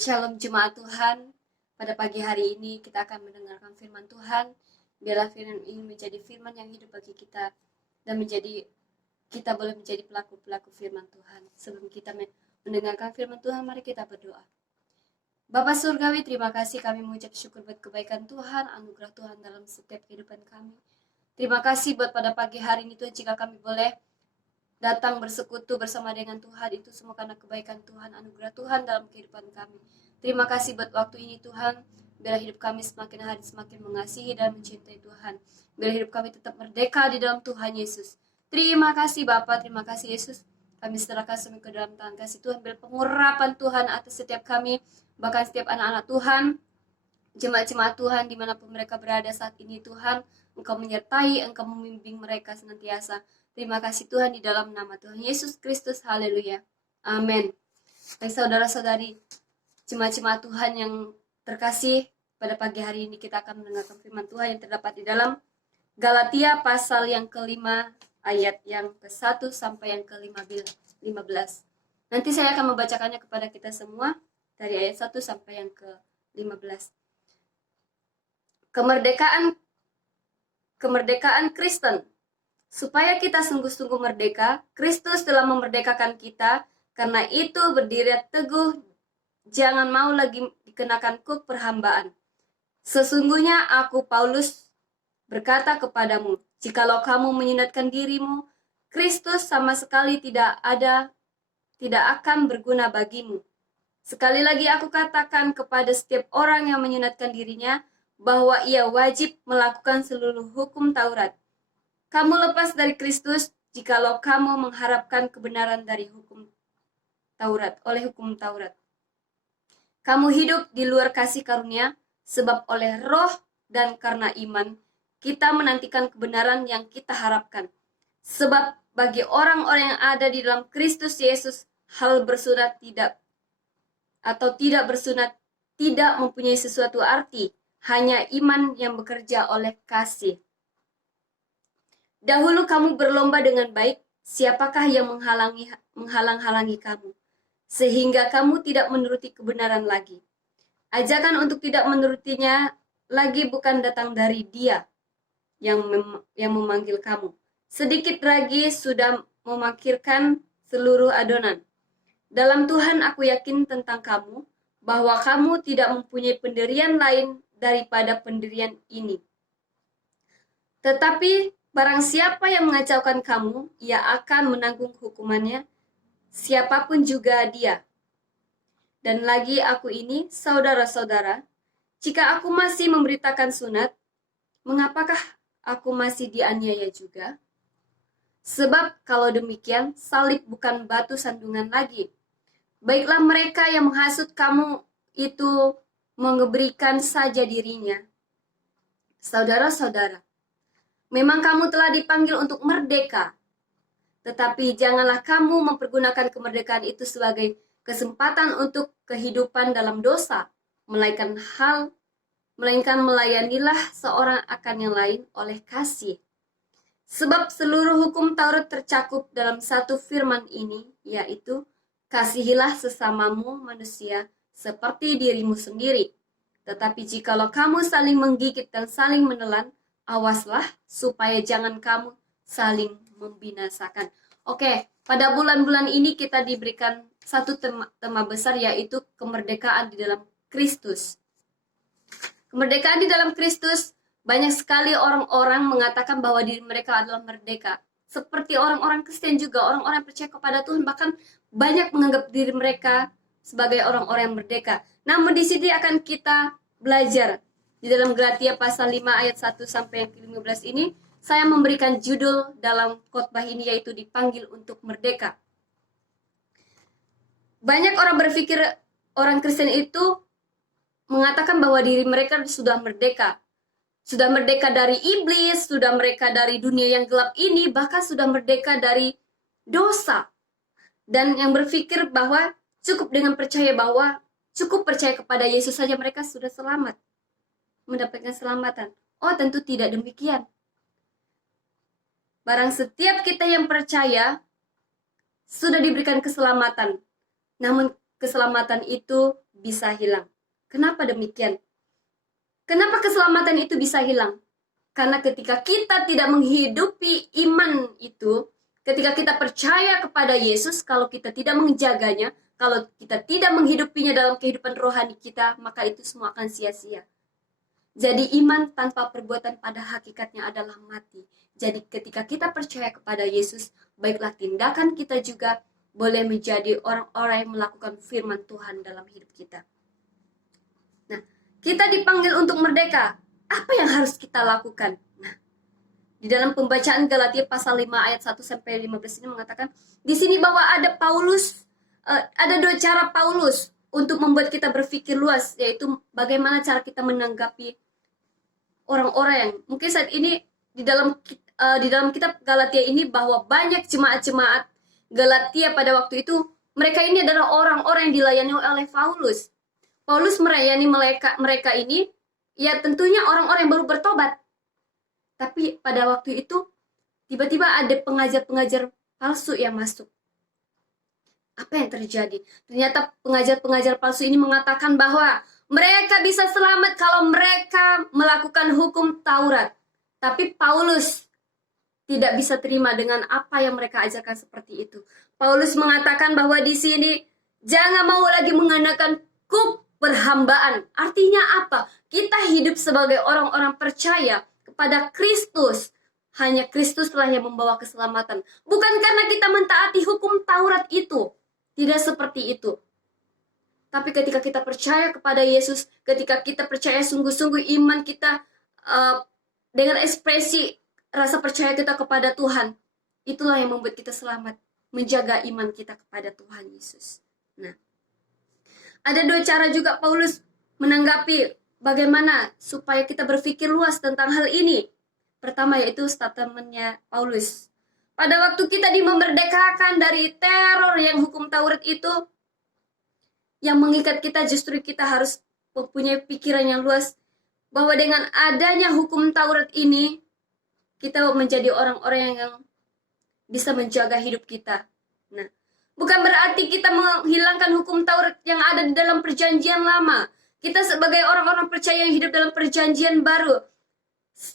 Shalom jemaat Tuhan. Pada pagi hari ini kita akan mendengarkan firman Tuhan. Biarlah firman ini menjadi firman yang hidup bagi kita dan kita boleh menjadi pelaku-pelaku firman Tuhan. Sebelum kita mendengarkan firman Tuhan, mari kita berdoa. Bapa Surgawi, terima kasih kami mengucap syukur buat kebaikan Tuhan, anugerah Tuhan dalam setiap kehidupan kami. Terima kasih buat pada pagi hari ini Tuhan, jika kami boleh datang bersekutu bersama dengan Tuhan, itu semua karena kebaikan Tuhan, anugerah Tuhan dalam kehidupan kami. Terima kasih buat waktu ini Tuhan. Biar hidup kami semakin hari semakin mengasihi dan mencintai Tuhan. Biar hidup kami tetap merdeka di dalam Tuhan Yesus. Terima kasih Bapa, terima kasih Yesus. Kami serahkan semua ke dalam tangan kasih Tuhan. Biar pengurapan Tuhan atas setiap kami, bahkan setiap anak-anak Tuhan, jemaat-jemaat Tuhan dimanapun mereka berada saat ini Tuhan. Engkau menyertai, Engkau membimbing mereka senantiasa. Terima kasih Tuhan di dalam nama Tuhan Yesus Kristus. Haleluya. Amin. Baik saudara-saudari, jemaat-jemaat Tuhan yang terkasih, pada pagi hari ini kita akan mendengarkan firman Tuhan yang terdapat di dalam Galatia pasal yang kelima, ayat yang ke-1 sampai yang ke-15. Nanti saya akan membacakannya kepada kita semua dari ayat 1 sampai yang ke-15. Kemerdekaan Kristen. Supaya kita sungguh-sungguh merdeka, Kristus telah memerdekakan kita, karena itu berdiri teguh, jangan mau lagi dikenakan kuk perhambaan. Sesungguhnya aku, Paulus, berkata kepadamu, jikalau kamu menyunatkan dirimu, Kristus sama sekali tidak akan berguna bagimu. Sekali lagi aku katakan kepada setiap orang yang menyunatkan dirinya, bahwa ia wajib melakukan seluruh hukum Taurat. Kamu lepas dari Kristus jikalau kamu mengharapkan kebenaran dari hukum Taurat, oleh hukum Taurat. Kamu hidup di luar kasih karunia, sebab oleh roh dan karena iman, kita menantikan kebenaran yang kita harapkan. Sebab bagi orang-orang yang ada di dalam Kristus Yesus, hal bersunat tidak bersunat tidak mempunyai sesuatu arti, hanya iman yang bekerja oleh kasih. Dahulu kamu berlomba dengan baik, siapakah yang menghalang-halangi kamu, sehingga kamu tidak menuruti kebenaran lagi. Ajakan untuk tidak menurutinya lagi bukan datang dari Dia yang memanggil kamu. Sedikit lagi sudah memikirkan seluruh adonan. Dalam Tuhan aku yakin tentang kamu, bahwa kamu tidak mempunyai pendirian lain daripada pendirian ini. Tetapi barang siapa yang mengacaukan kamu, ia akan menanggung hukumannya, siapapun juga dia. Dan lagi aku ini, saudara-saudara, jika aku masih memberitakan sunat, mengapakah aku masih dianiaya juga? Sebab kalau demikian, salib bukan batu sandungan lagi. Baiklah mereka yang menghasut kamu itu mengeberikan saja dirinya. Saudara-saudara, memang kamu telah dipanggil untuk merdeka, tetapi janganlah kamu mempergunakan kemerdekaan itu sebagai kesempatan untuk kehidupan dalam dosa, melainkan melayanilah seorang akan yang lain oleh kasih. Sebab seluruh hukum Taurat tercakup dalam satu firman ini, yaitu kasihilah sesamamu manusia seperti dirimu sendiri. Tetapi jikalau kamu saling menggigit dan saling menelan, awaslah supaya jangan kamu saling membinasakan. Oke, pada bulan-bulan ini kita diberikan satu tema besar, yaitu kemerdekaan di dalam Kristus. Kemerdekaan di dalam Kristus, banyak sekali orang-orang mengatakan bahwa diri mereka adalah merdeka. Seperti orang-orang Kristen juga, orang-orang percaya kepada Tuhan, bahkan banyak menganggap diri mereka sebagai orang-orang yang merdeka. Namun di sini akan kita belajar di dalam Galatia pasal 5 ayat 1 sampai yang ke-15 ini, saya memberikan judul dalam khotbah ini, yaitu dipanggil untuk merdeka. Banyak orang berpikir orang Kristen itu mengatakan bahwa diri mereka sudah merdeka. Sudah merdeka dari iblis, sudah merdeka dari dunia yang gelap ini, bahkan sudah merdeka dari dosa. Dan yang berpikir bahwa cukup percaya kepada Yesus saja mereka sudah selamat, mendapatkan keselamatan. Oh, tentu tidak demikian. Barang setiap kita yang percaya sudah diberikan keselamatan. Namun keselamatan itu bisa hilang. Kenapa demikian? Kenapa keselamatan itu bisa hilang? Karena ketika kita tidak menghidupi iman itu, ketika kita percaya kepada Yesus, kalau kita tidak menjaganya, kalau kita tidak menghidupinya dalam kehidupan rohani kita, maka itu semua akan sia-sia. Jadi iman tanpa perbuatan pada hakikatnya adalah mati. Jadi ketika kita percaya kepada Yesus, baiklah tindakan kita juga boleh menjadi orang-orang yang melakukan firman Tuhan dalam hidup kita. Nah, kita dipanggil untuk merdeka. Apa yang harus kita lakukan? Nah, di dalam pembacaan Galatia pasal 5 ayat 1 sampai 15 ini mengatakan di sini bahwa ada ada 2 cara Paulus untuk membuat kita berpikir luas, yaitu bagaimana cara kita menanggapi orang-orang yang mungkin saat ini di dalam kitab Galatia ini, bahwa banyak jemaat-jemaat Galatia pada waktu itu, mereka ini adalah orang-orang yang dilayani oleh Paulus. Paulus melayani mereka ini, ya tentunya orang-orang yang baru bertobat. Tapi pada waktu itu, tiba-tiba ada pengajar-pengajar palsu yang masuk. Apa yang terjadi? Ternyata pengajar-pengajar palsu ini mengatakan bahwa mereka bisa selamat kalau mereka melakukan hukum Taurat. Tapi Paulus tidak bisa terima dengan apa yang mereka ajarkan seperti itu. Paulus mengatakan bahwa di sini jangan mau lagi mengenakan kuk perhambaan. Artinya apa? Kita hidup sebagai orang-orang percaya kepada Kristus. Hanya Kristuslah yang membawa keselamatan. Bukan karena kita mentaati hukum Taurat itu. Tidak seperti itu. Tapi ketika kita percaya kepada Yesus, ketika kita percaya sungguh-sungguh iman kita dengan ekspresi rasa percaya kita kepada Tuhan, itulah yang membuat kita selamat, menjaga iman kita kepada Tuhan Yesus. Nah, ada 2 cara juga Paulus menanggapi bagaimana supaya kita berpikir luas tentang hal ini. Pertama yaitu statementnya Paulus. Pada waktu kita dimerdekakan dari teror yang hukum Taurat itu, yang mengikat kita, justru kita harus mempunyai pikiran yang luas bahwa dengan adanya hukum Taurat ini, kita menjadi orang-orang yang bisa menjaga hidup kita. Nah, bukan berarti kita menghilangkan hukum Taurat yang ada di dalam perjanjian lama. Kita sebagai orang-orang percaya yang hidup dalam perjanjian baru.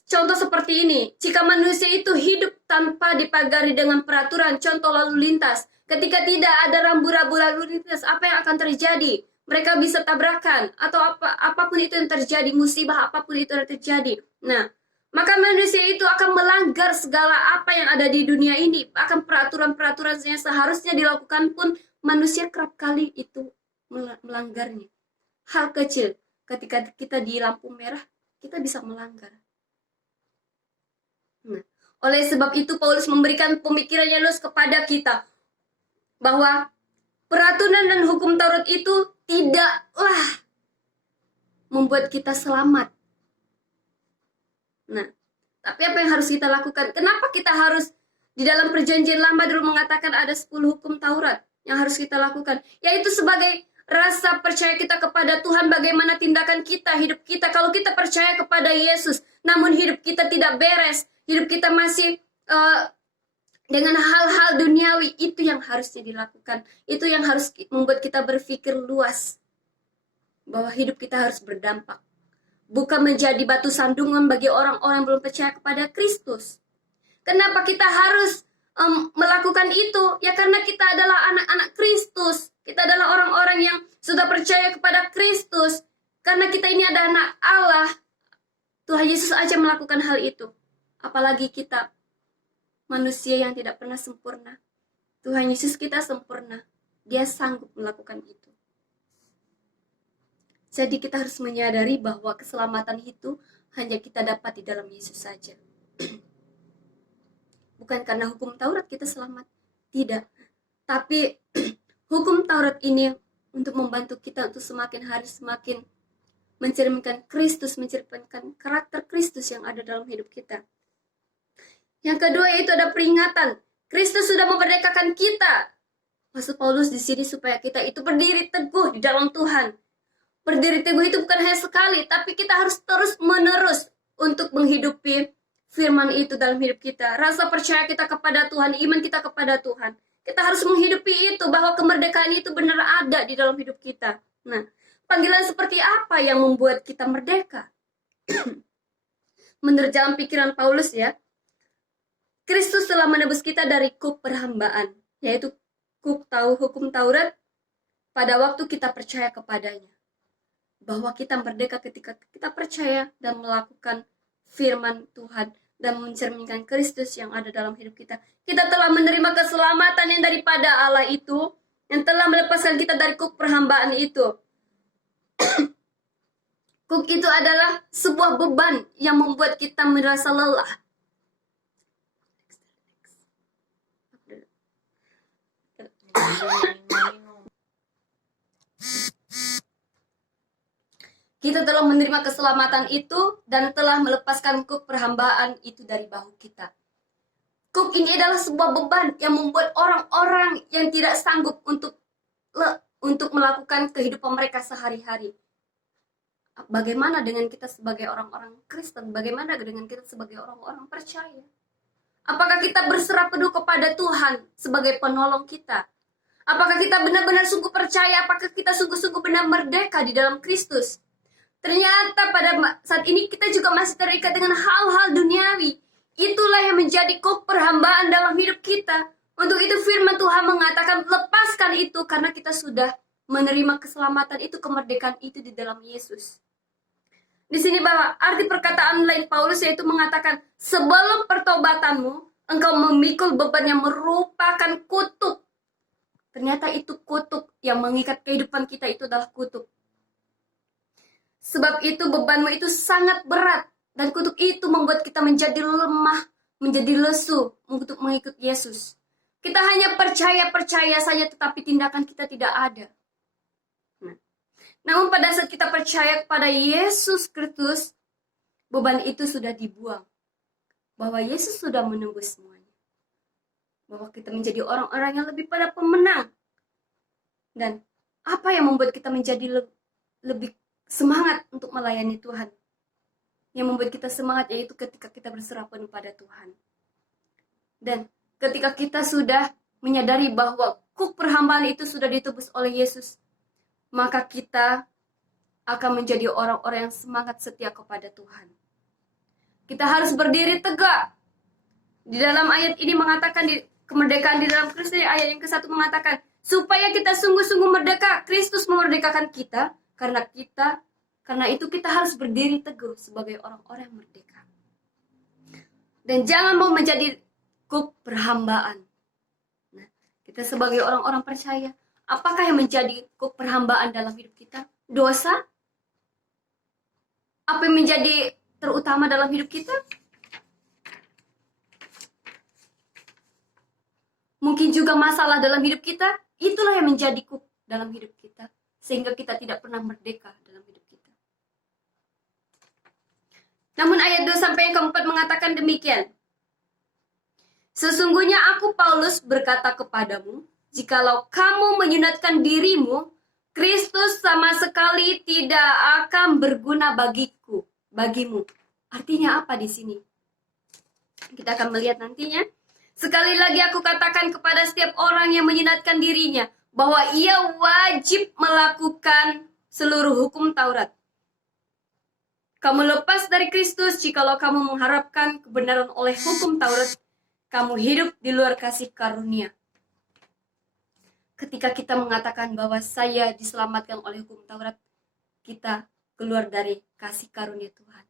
Contoh seperti ini, jika manusia itu hidup tanpa dipagari dengan peraturan, contoh lalu lintas, ketika tidak ada rambu-rambu lalu lintas, apa yang akan terjadi? Mereka bisa tabrakan, atau apapun itu yang terjadi, musibah apapun itu yang terjadi. Nah, maka manusia itu akan melanggar segala apa yang ada di dunia ini. Akan peraturan-peraturan yang seharusnya dilakukan pun, manusia kerap kali itu melanggarnya. Hal kecil, ketika kita di lampu merah, kita bisa melanggar. Nah, oleh sebab itu Paulus memberikan pemikiran yang luas kepada kita bahwa peraturan dan hukum Taurat itu tidaklah membuat kita selamat. Nah, tapi apa yang harus kita lakukan? Kenapa kita harus di dalam perjanjian lama dulu mengatakan ada 10 hukum Taurat yang harus kita lakukan? Yaitu sebagai rasa percaya kita kepada Tuhan, bagaimana tindakan kita, hidup kita. Kalau kita percaya kepada Yesus, namun hidup kita tidak beres, hidup kita masih dengan hal-hal duniawi, itu yang harusnya dilakukan. Itu yang harus membuat kita berpikir luas, bahwa hidup kita harus berdampak. Bukan menjadi batu sandungan bagi orang-orang yang belum percaya kepada Kristus. Kenapa kita harus melakukan itu? Ya karena kita adalah anak-anak Kristus. Kita adalah orang-orang yang sudah percaya kepada Kristus. Karena kita ini adalah anak Allah. Tuhan Yesus aja melakukan hal itu. Apalagi kita, manusia yang tidak pernah sempurna. Tuhan Yesus kita sempurna. Dia sanggup melakukan itu. Jadi kita harus menyadari bahwa keselamatan itu hanya kita dapat di dalam Yesus saja. Bukan karena hukum Taurat kita selamat. Tidak. Tapi hukum Taurat ini untuk membantu kita untuk semakin hari semakin mencerminkan Kristus, mencerminkan karakter Kristus yang ada dalam hidup kita. Yang kedua yaitu ada peringatan. Kristus sudah memerdekakan kita. Maksud Paulus di sini supaya kita itu berdiri teguh di dalam Tuhan. Berdiri teguh itu bukan hanya sekali, tapi kita harus terus-menerus untuk menghidupi firman itu dalam hidup kita. Rasa percaya kita kepada Tuhan, iman kita kepada Tuhan. Kita harus menghidupi itu, bahwa kemerdekaan itu benar ada di dalam hidup kita. Nah, panggilan seperti apa yang membuat kita merdeka? Menurut jalan pikiran Paulus ya, Kristus telah menebus kita dari kuk perhambaan, yaitu hukum Taurat pada waktu kita percaya kepadanya. Bahwa kita merdeka ketika kita percaya dan melakukan firman Tuhan dan mencerminkan Kristus yang ada dalam hidup kita. Kita telah menerima keselamatan yang daripada Allah itu, yang telah melepaskan kita dari kuk perhambaan itu. Kuk itu adalah sebuah beban yang membuat kita merasa lelah. Kita telah menerima keselamatan itu dan telah melepaskan kuk perhambaan itu dari bahu kita. Kuk ini adalah sebuah beban yang membuat orang-orang yang tidak sanggup untuk melakukan kehidupan mereka sehari-hari. Bagaimana dengan kita sebagai orang-orang Kristen? Bagaimana dengan kita sebagai orang-orang percaya? Apakah kita berserah penuh kepada Tuhan sebagai penolong kita? Apakah kita benar-benar sungguh percaya? Apakah kita sungguh-sungguh benar merdeka di dalam Kristus? Ternyata pada saat ini kita juga masih terikat dengan hal-hal duniawi. Itulah yang menjadi kuk perhambaan dalam hidup kita. Untuk itu firman Tuhan mengatakan, lepaskan itu karena kita sudah menerima keselamatan itu, kemerdekaan itu di dalam Yesus. Di sini bahwa arti perkataan lain Paulus yaitu mengatakan, sebelum pertobatanmu, engkau memikul beban yang merupakan kutuk. Ternyata itu kutuk yang mengikat kehidupan kita, itu adalah kutuk. Sebab itu bebanmu itu sangat berat. Dan kutuk itu membuat kita menjadi lemah, menjadi lesu untuk mengikut Yesus. Kita hanya percaya saja, tetapi tindakan kita tidak ada. Namun pada saat kita percaya kepada Yesus Kristus, beban itu sudah dibuang. Bahwa Yesus sudah menembus semuanya. Bahwa kita menjadi orang-orang yang lebih pada pemenang. Dan apa yang membuat kita menjadi lebih semangat untuk melayani Tuhan? Yang membuat kita semangat yaitu ketika kita berserah penuh pada Tuhan. Dan ketika kita sudah menyadari bahwa kuk perhambaan itu sudah ditebus oleh Yesus, maka kita akan menjadi orang-orang yang semangat setia kepada Tuhan. Kita harus berdiri tegak. Di dalam ayat ini mengatakan di kemerdekaan di dalam Kristus, ayat yang ke-1 mengatakan, supaya kita sungguh-sungguh merdeka. Kristus memerdekakan kita, karena itu kita harus berdiri teguh sebagai orang-orang yang merdeka. Dan jangan mau menjadi kuk perhambaan. Nah, kita sebagai orang-orang percaya, apakah yang menjadi kuk perhambaan dalam hidup kita? Dosa? Apa yang menjadi terutama dalam hidup kita? Mungkin juga masalah dalam hidup kita. Itulah yang menjadi kuk dalam hidup kita, sehingga kita tidak pernah merdeka dalam hidup kita. Namun ayat 2 sampai yang ke-4 mengatakan demikian. Sesungguhnya aku Paulus berkata kepadamu, jikalau kamu menyunatkan dirimu, Kristus sama sekali tidak akan berguna bagimu. Artinya apa di sini? Kita akan melihat nantinya. Sekali lagi aku katakan kepada setiap orang yang menyunatkan dirinya, bahwa ia wajib melakukan seluruh hukum Taurat. Kamu lepas dari Kristus jikalau kamu mengharapkan kebenaran oleh hukum Taurat, kamu hidup di luar kasih karunia. Ketika kita mengatakan bahwa saya diselamatkan oleh hukum Taurat, kita keluar dari kasih karunia Tuhan.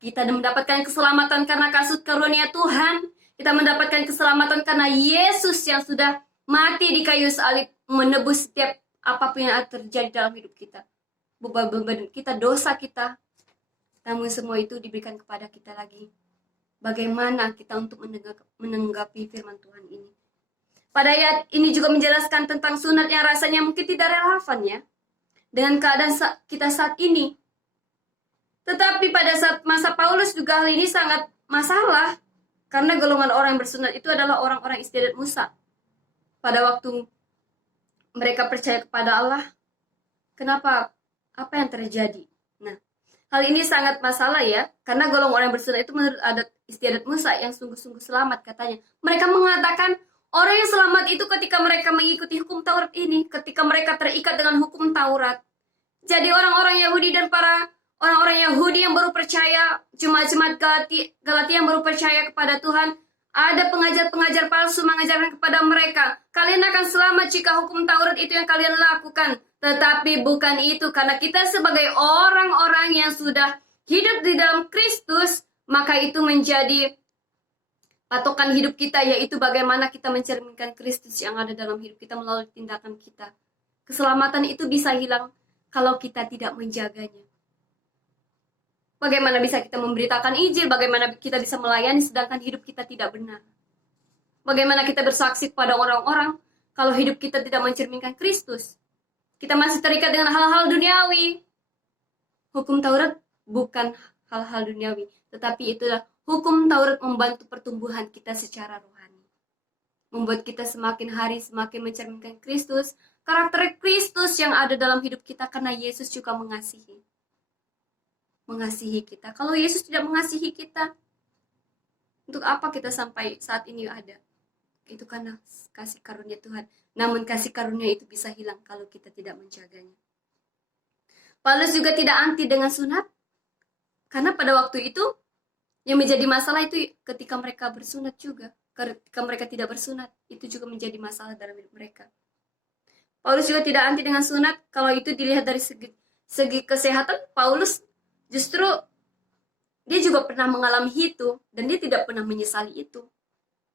Kita mendapatkan keselamatan karena kasih karunia Tuhan. Kita mendapatkan keselamatan karena Yesus yang sudah mati di kayu salib, menebus setiap apapun yang terjadi dalam hidup kita. Beban kita, dosa kita. Namun semua itu diberikan kepada kita lagi. Bagaimana kita untuk menanggapi firman Tuhan ini? Pada ayat ini juga menjelaskan tentang sunat yang rasanya mungkin tidak relevan ya, dengan keadaan kita saat ini. Tetapi pada saat masa Paulus juga hal ini sangat masalah. Karena golongan orang yang bersunat itu adalah orang-orang istiadat Musa. Pada waktu mereka percaya kepada Allah, kenapa? Apa yang terjadi? Nah, hal ini sangat masalah ya. Karena golongan orang yang bersunat itu menurut adat istiadat Musa yang sungguh-sungguh selamat katanya. Mereka mengatakan, Orang yang selamat itu ketika mereka mengikuti hukum Taurat ini, ketika mereka terikat dengan hukum Taurat. Jadi orang-orang Yahudi dan para orang-orang Yahudi yang baru percaya, jemaat-jemaat Galatia yang baru percaya kepada Tuhan, ada pengajar-pengajar palsu mengajarkan kepada mereka, kalian akan selamat jika hukum Taurat itu yang kalian lakukan. Tetapi bukan itu, karena kita sebagai orang-orang yang sudah hidup di dalam Kristus, maka itu menjadi patokan hidup kita, yaitu bagaimana kita mencerminkan Kristus yang ada dalam hidup kita melalui tindakan kita. Keselamatan itu bisa hilang kalau kita tidak menjaganya. Bagaimana bisa kita memberitakan Injil, bagaimana kita bisa melayani sedangkan hidup kita tidak benar. Bagaimana kita bersaksi kepada orang-orang kalau hidup kita tidak mencerminkan Kristus. Kita masih terikat dengan hal-hal duniawi. Hukum Taurat bukan hal-hal duniawi, tetapi itulah hukum Taurat membantu pertumbuhan kita secara rohani. Membuat kita semakin hari semakin mencerminkan Kristus, karakter Kristus yang ada dalam hidup kita, karena Yesus juga mengasihi kita. Kalau Yesus tidak mengasihi kita, untuk apa kita sampai saat ini ada? Itu karena kasih karunia Tuhan. Namun kasih karunia itu bisa hilang kalau kita tidak menjaganya. Paulus juga tidak anti dengan sunat, karena pada waktu itu yang menjadi masalah itu ketika mereka bersunat juga. Ketika mereka tidak bersunat, itu juga menjadi masalah dalam hidup mereka. Paulus juga tidak anti dengan sunat. Kalau itu dilihat dari segi kesehatan, Paulus justru dia juga pernah mengalami itu, dan dia tidak pernah menyesali itu.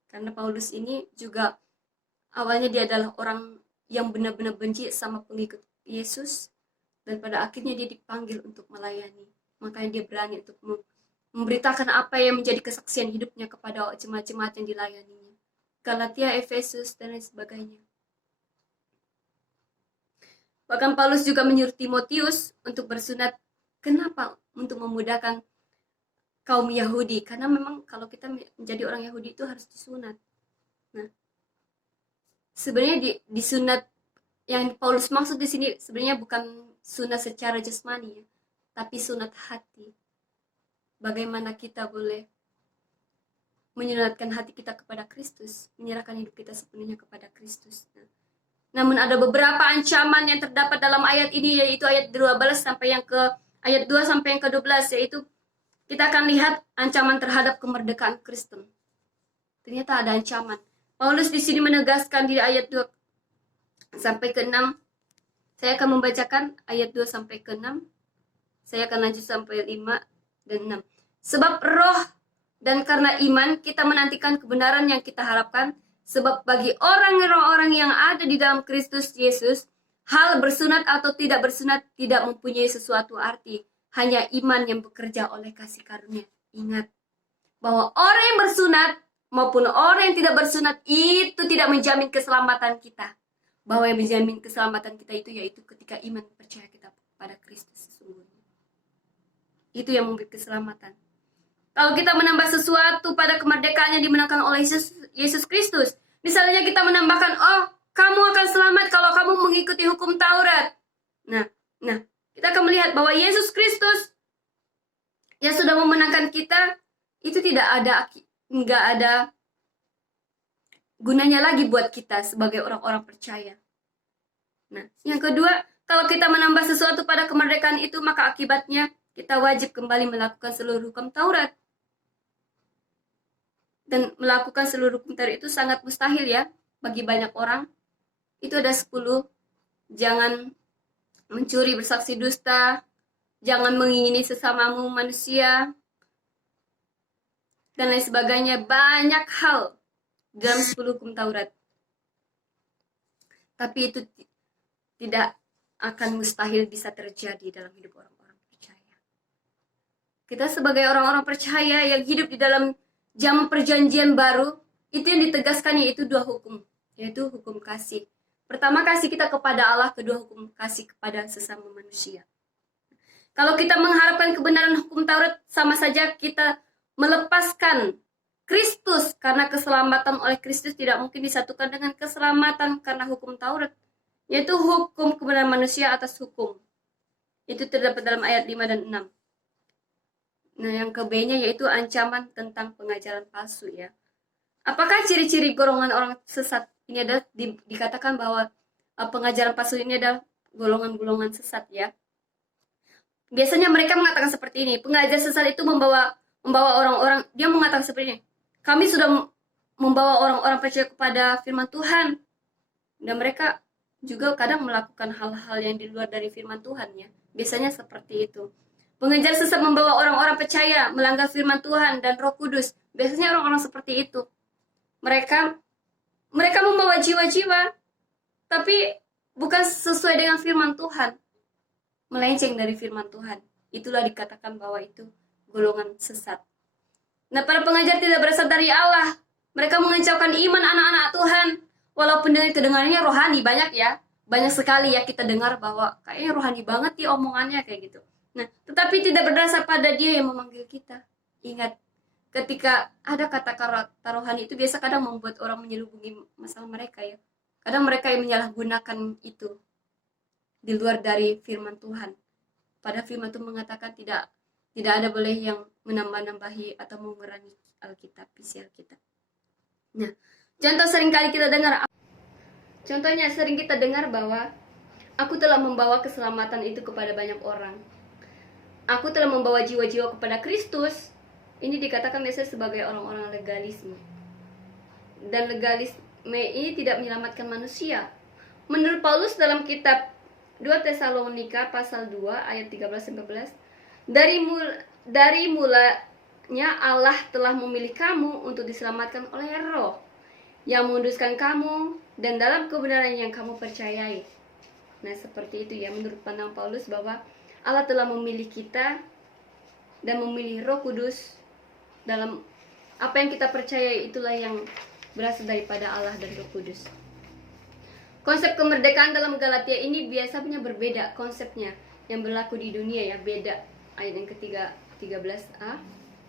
Karena Paulus ini juga awalnya dia adalah orang yang benar-benar benci sama pengikut Yesus, dan pada akhirnya dia dipanggil untuk melayani. Makanya dia berani untuk memberitakan apa yang menjadi kesaksian hidupnya kepada jemaat-jemaat yang dilayaninya. Galatia, Efesus, dan lain sebagainya. Bahkan Paulus juga menyuruh Timotius untuk bersunat. Kenapa? Untuk memudahkan kaum Yahudi. Karena memang kalau kita menjadi orang Yahudi itu harus disunat. Nah, sebenarnya disunat yang Paulus maksud di sini sebenarnya bukan sunat secara jasmani, ya, tapi sunat hati. Bagaimana kita boleh menyunatkan hati kita kepada Kristus, menyerahkan hidup kita sepenuhnya kepada Kristus. Namun ada beberapa ancaman yang terdapat dalam ayat ini, yaitu ayat 12 sampai yang ke ayat 2 sampai yang ke-12, yaitu kita akan lihat ancaman terhadap kemerdekaan Kristen. Ternyata ada ancaman. Paulus di sini menegaskan di ayat 2 sampai ke-6. Saya akan membacakan ayat 2 sampai ke-6. Saya akan lanjut sampai 5 dan 6. Sebab roh dan karena iman kita menantikan kebenaran yang kita harapkan. Sebab bagi orang-orang yang ada di dalam Kristus Yesus, hal bersunat atau tidak bersunat tidak mempunyai sesuatu arti. Hanya iman yang bekerja oleh kasih karunia. Ingat bahwa orang yang bersunat maupun orang yang tidak bersunat itu tidak menjamin keselamatan kita. Bahwa yang menjamin keselamatan kita itu yaitu ketika iman percaya kita pada Kristus sesungguhnya. Itu yang memberi keselamatan. Kalau kita menambah sesuatu pada kemerdekaan yang dimenangkan oleh Yesus Kristus, misalnya kita menambahkan, oh, kamu akan selamat kalau kamu mengikuti hukum Taurat. Nah, kita akan melihat bahwa Yesus Kristus yang sudah memenangkan kita, itu nggak ada gunanya lagi buat kita sebagai orang-orang percaya. Nah, yang kedua, kalau kita menambah sesuatu pada kemerdekaan itu, maka akibatnya kita wajib kembali melakukan seluruh hukum Taurat. Dan melakukan seluruh hukum Taurat itu sangat mustahil ya bagi banyak orang. Itu ada 10. Jangan mencuri, bersaksi dusta, jangan mengingini sesamamu manusia, dan lain sebagainya. Banyak hal dalam 10 hukum Taurat. Tapi itu tidak akan mustahil bisa terjadi dalam hidup orang-orang percaya. Kita sebagai orang-orang percaya yang hidup di dalam zaman perjanjian baru, itu yang ditegaskan yaitu 2 hukum, yaitu hukum kasih. Pertama, kasih kita kepada Allah, kedua hukum kasih kepada sesama manusia. Kalau kita mengharapkan kebenaran hukum Taurat, sama saja kita melepaskan Kristus, karena keselamatan oleh Kristus tidak mungkin disatukan dengan keselamatan karena hukum Taurat, yaitu hukum kebenaran manusia atas hukum. Itu terdapat dalam ayat 5 dan 6. Nah, yang ke B-nya yaitu ancaman tentang pengajaran palsu ya. Apakah ciri-ciri golongan orang sesat ini adalah dikatakan bahwa pengajaran palsu ini adalah golongan-golongan sesat ya? Biasanya mereka mengatakan seperti ini, pengajar sesat itu membawa orang-orang, dia mengatakan seperti ini, kami sudah membawa orang-orang percaya kepada firman Tuhan, dan mereka juga kadang melakukan hal-hal yang di luar dari firman Tuhan ya. Biasanya seperti itu. Pengajar sesat membawa orang-orang percaya melanggar firman Tuhan dan Roh Kudus. Biasanya orang-orang seperti itu. Mereka membawa jiwa-jiwa, tapi bukan sesuai dengan firman Tuhan, melenceng dari firman Tuhan. Itulah dikatakan bahwa itu golongan sesat. Nah, para pengajar tidak berasal dari Allah. Mereka mengacaukan iman anak-anak Tuhan. Walaupun dengan kedengarannya rohani, banyak ya. Banyak sekali ya kita dengar bahwa kayaknya rohani banget ya omongannya kayak gitu. Nah, tetapi tidak berdasar pada dia yang memanggil kita. Ingat, ketika ada kata-kata rohani itu biasa kadang membuat orang menyelubungi masalah mereka ya. Kadang mereka yang menyalahgunakan itu di luar dari firman Tuhan. Pada firman Tuhan mengatakan tidak ada boleh yang menambah-nambahi atau mengurangi Alkitab, isi Alkitab. Nah, contohnya sering kita dengar bahwa aku telah membawa keselamatan itu kepada banyak orang. Aku telah membawa jiwa-jiwa kepada Kristus. Ini dikatakan biasanya sebagai orang-orang legalisme. Dan legalisme ini tidak menyelamatkan manusia. Menurut Paulus dalam kitab 2 Tesalonika pasal 2 ayat 13-14, dari mulanya Allah telah memilih kamu untuk diselamatkan oleh Roh yang menguduskan kamu dan dalam kebenaran yang kamu percayai. Nah, seperti itu ya menurut pandang Paulus, bahwa Allah telah memilih kita dan memilih Roh Kudus. Dalam apa yang kita percaya itulah yang berasal daripada Allah dan Roh Kudus. Konsep kemerdekaan dalam Galatia ini biasanya berbeda konsepnya yang berlaku di dunia ya, beda. Ayat yang ketiga 13a.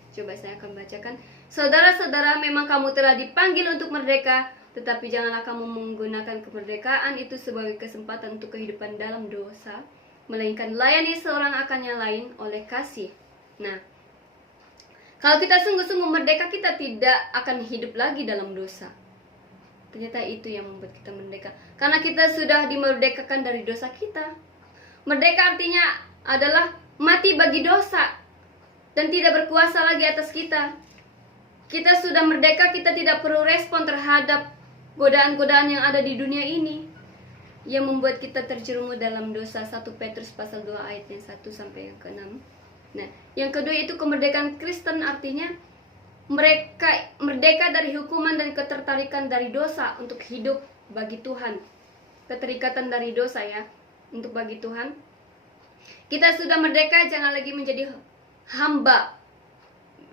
Coba saya akan bacakan. Saudara-saudara, memang kamu telah dipanggil untuk merdeka, tetapi janganlah kamu menggunakan kemerdekaan itu sebagai kesempatan untuk kehidupan dalam dosa, melainkan layani seorang akan yang lain oleh kasih. Nah, kalau kita sungguh-sungguh merdeka, kita tidak akan hidup lagi dalam dosa. Ternyata itu yang membuat kita merdeka, karena kita sudah dimerdekakan dari dosa kita. Merdeka artinya adalah mati bagi dosa dan tidak berkuasa lagi atas kita. Kita sudah merdeka, kita tidak perlu respon terhadap godaan-godaan yang ada di dunia ini yang membuat kita terjerumus dalam dosa. 1 Petrus pasal 2 ayat yang 1 sampai yang ke-6. Nah, yang kedua itu kemerdekaan Kristen, artinya mereka merdeka dari hukuman dan ketertarikan dari dosa untuk hidup bagi Tuhan. Keterikatan dari dosa ya, untuk bagi Tuhan. Kita sudah merdeka, jangan lagi menjadi hamba,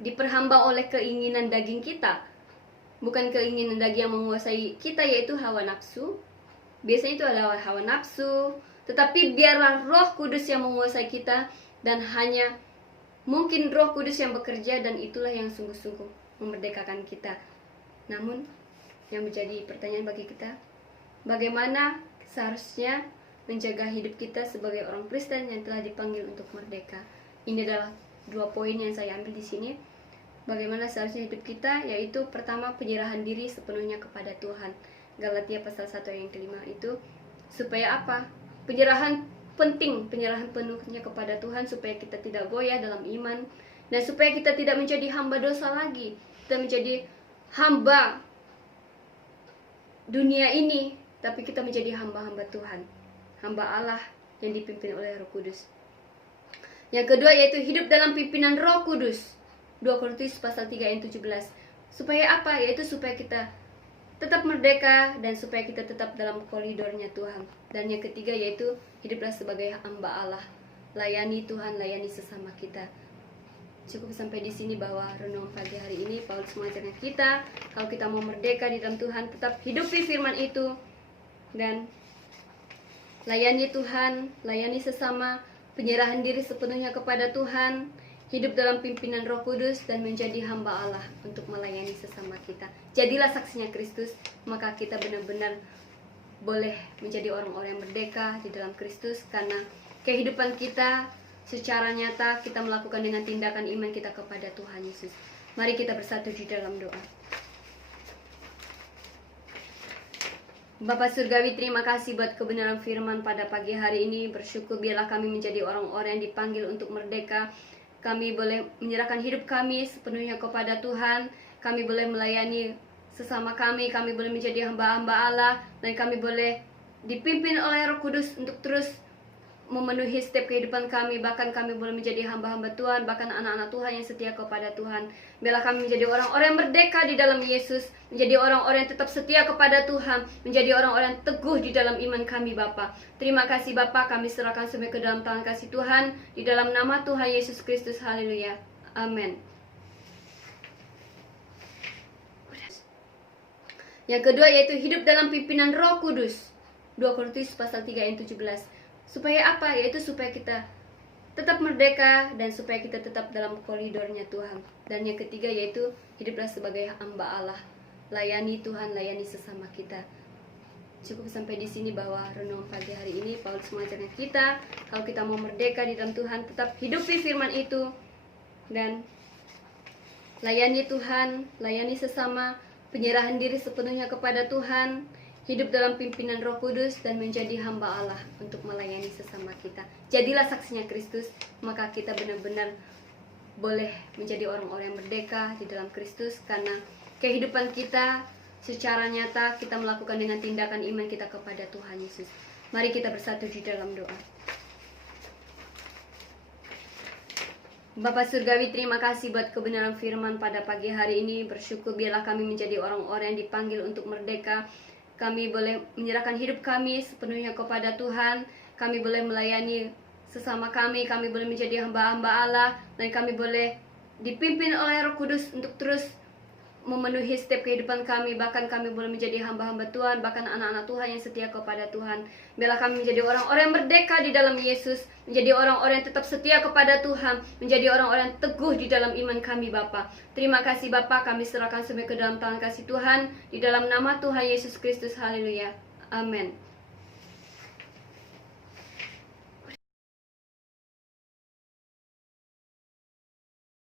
diperhamba oleh keinginan daging kita. Bukan keinginan daging yang menguasai kita, yaitu hawa nafsu. Biasanya itu adalah hawa nafsu, tetapi biarlah Roh Kudus yang menguasai kita, dan hanya mungkin Roh Kudus yang bekerja, dan itulah yang sungguh-sungguh memerdekakan kita. Namun yang menjadi pertanyaan bagi kita, bagaimana seharusnya menjaga hidup kita sebagai orang Kristen yang telah dipanggil untuk merdeka? Ini adalah 2 poin yang saya ambil di sini. Bagaimana seharusnya hidup kita, yaitu pertama, penyerahan diri sepenuhnya kepada Tuhan. Galatia pasal 1 yang kelima itu, supaya apa? Penyerahan penting, penyerahan penuhnya kepada Tuhan, supaya kita tidak goyah dalam iman, dan supaya kita tidak menjadi hamba dosa lagi. Kita menjadi hamba dunia ini, tapi kita menjadi hamba-hamba Tuhan, hamba Allah yang dipimpin oleh Roh Kudus. Yang kedua yaitu hidup dalam pimpinan Roh Kudus. 2 Korintus pasal 3 ayat 17. Supaya apa? Yaitu supaya kita tetap merdeka dan supaya kita tetap dalam koridornya Tuhan. Dan yang ketiga yaitu hiduplah sebagai hamba Allah. Layani Tuhan, layani sesama kita. Cukup sampai di sini bahwa renungan pagi hari ini Paulus mengajarkan kita, kalau kita mau merdeka di dalam Tuhan, tetap hidupi firman itu dan layani Tuhan, layani sesama, penyerahan diri sepenuhnya kepada Tuhan, hidup dalam pimpinan Roh Kudus, dan menjadi hamba Allah untuk melayani sesama kita. Jadilah saksinya Kristus, maka kita benar-benar boleh menjadi orang-orang yang merdeka di dalam Kristus, karena kehidupan kita secara nyata kita melakukan dengan tindakan iman kita kepada Tuhan Yesus. Mari kita bersatu di dalam doa. Bapak Surgawi, terima kasih buat kebenaran firman pada pagi hari ini. Bersyukur biarlah kami menjadi orang-orang yang dipanggil untuk merdeka. Kami boleh menyerahkan hidup kami sepenuhnya kepada Tuhan. Kami boleh melayani sesama kami boleh menjadi hamba-hamba Allah. Dan kami boleh dipimpin oleh Roh Kudus untuk terus memenuhi setiap kehidupan kami. Bahkan kami boleh menjadi hamba-hamba Tuhan, bahkan anak-anak Tuhan yang setia kepada Tuhan. Biarlah kami menjadi orang-orang yang merdeka di dalam Yesus, menjadi orang-orang yang tetap setia kepada Tuhan, menjadi orang-orang yang teguh di dalam iman kami Bapa. Terima kasih Bapa, kami serahkan semua ke dalam tangan kasih Tuhan, di dalam nama Tuhan Yesus Kristus. Haleluya, amin. Yang kedua yaitu hidup dalam pimpinan Roh Kudus. 2 Korintus pasal 3 ayat 17. Supaya apa? Yaitu supaya kita tetap merdeka dan supaya kita tetap dalam koridornya Tuhan. Dan yang ketiga yaitu hiduplah sebagai hamba Allah. Layani Tuhan, layani sesama kita. Cukup sampai di sini bahwa renungan pagi hari ini Paulus mengajarkan kita kalau kita mau merdeka di dalam Tuhan, tetap hidupi firman itu dan layani Tuhan, layani sesama, penyerahan diri sepenuhnya kepada Tuhan, hidup dalam pimpinan Roh Kudus dan menjadi hamba Allah untuk melayani sesama kita. Jadilah saksinya Kristus, maka kita benar-benar boleh menjadi orang-orang yang merdeka di dalam Kristus karena kehidupan kita secara nyata kita melakukan dengan tindakan iman kita kepada Tuhan Yesus. Mari kita bersatu di dalam doa. Bapak Surgawi, terima kasih buat kebenaran firman pada pagi hari ini. Bersyukur biarlah kami menjadi orang-orang yang dipanggil untuk merdeka. Kami boleh menyerahkan hidup kami sepenuhnya kepada Tuhan. Kami boleh melayani sesama kami boleh menjadi hamba-hamba Allah. Dan kami boleh dipimpin oleh Roh Kudus untuk terus memenuhi setiap kehidupan kami. Bahkan kami boleh menjadi hamba-hamba Tuhan, bahkan anak-anak Tuhan yang setia kepada Tuhan. Biarlah kami menjadi orang-orang yang merdeka di dalam Yesus, menjadi orang-orang yang tetap setia kepada Tuhan, menjadi orang-orang yang teguh di dalam iman kami Bapa. Terima kasih Bapa, kami serahkan semua ke dalam tangan kasih Tuhan, di dalam nama Tuhan Yesus Kristus. Haleluya, amin.